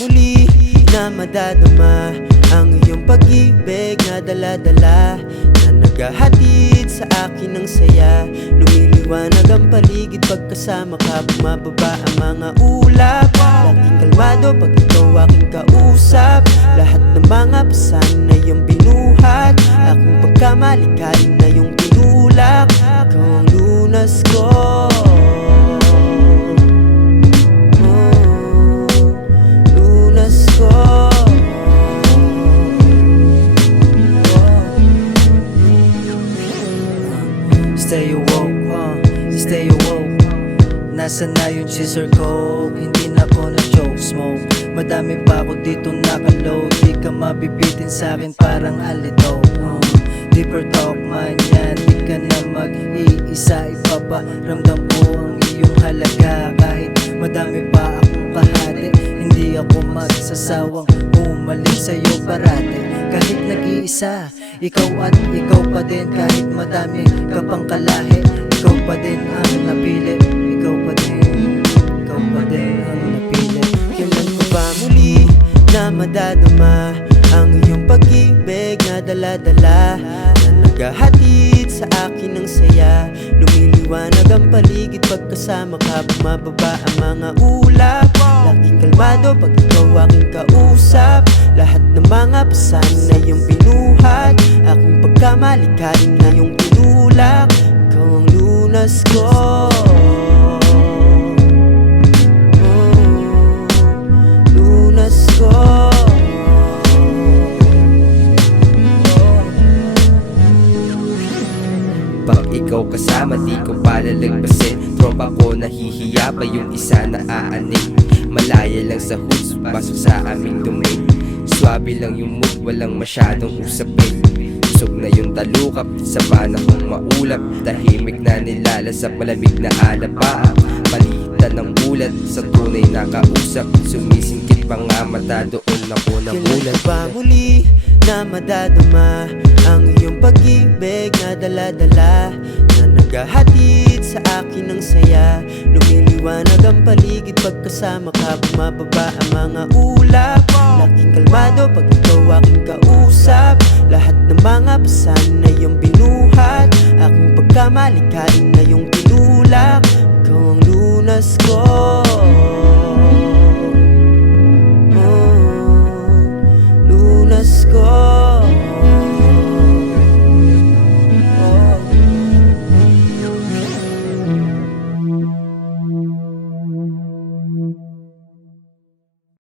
muli na madadama ang iyong pag-ibig na dala-dala, na naghahatid sa akin ng saya. Lumiliwanag ang paligid pagkasama ka, bumababa ang mga ulap. Laging kalmado pag ikaw aking kausap, lahat ng mga pasan na iyong binuhat, aking pagkamalikain na iyong tinulak. Ikaw ang lunas ko, stay awoke, stay awoke. Nasaan na yung chaser ko? Hindi na ako na-choke smoke. Madami pa ako dito nakaload. Di ka mabibitin sa'kin parang alito. Deeper talk man yan, di ka na mag-iisa. Ipaparamdam ko ang iyong halaga. Kahit madami pa akong kahati, hindi ako magsasawang umalik sa'yo parate. Kahit nag-iisa, ikaw at ikaw pa din. Kahit madami ka pang kalahi, ikaw pa din ang napili. Ikaw pa din, ikaw pa din ang napili. Kailan ko ba muli na madadama ang iyong pag-ibig na dala-dala, na naghahatid sa akin ng saya. Lumiliwanag ang paligid pagkasama ka, bumababa ang mga ulap. Laging kalmado pag ikaw aking kausap, lahat ng mga pasan na iyong binuhat, aking pagkamalikain na iyong tinulak. Ikaw ang lunas ko, lunas ko. Pag ikaw kasama di ko palalagpasin. Tropa ko nahihiya pa yung isa na aanik. Malaya lang sa hoods, pasok sa aming domain. Swabe lang yung mood, walang masyadong usapin. Usog na yung talukap, sa panahong maulap. Tahimik na nilalasap, malamig na alaba. Palitan ng ulat, sa tunay na kausap. Sumisingkit pa nga mata, doon ako namulat. Kailan ba muli na madadama ang iyong pag-ibig na dala-dala, na naghahatid sa akin ng saya. Lumiliwanag ang paligid pagkasama ka, bumababa ang mga ulap. Laging kalmado pag ikaw aking kausap, lahat ng mga pasan na iyong binuhat, aking pagkamalikain na iyong tinulak. Ikaw ang lunas ko, lunas ko.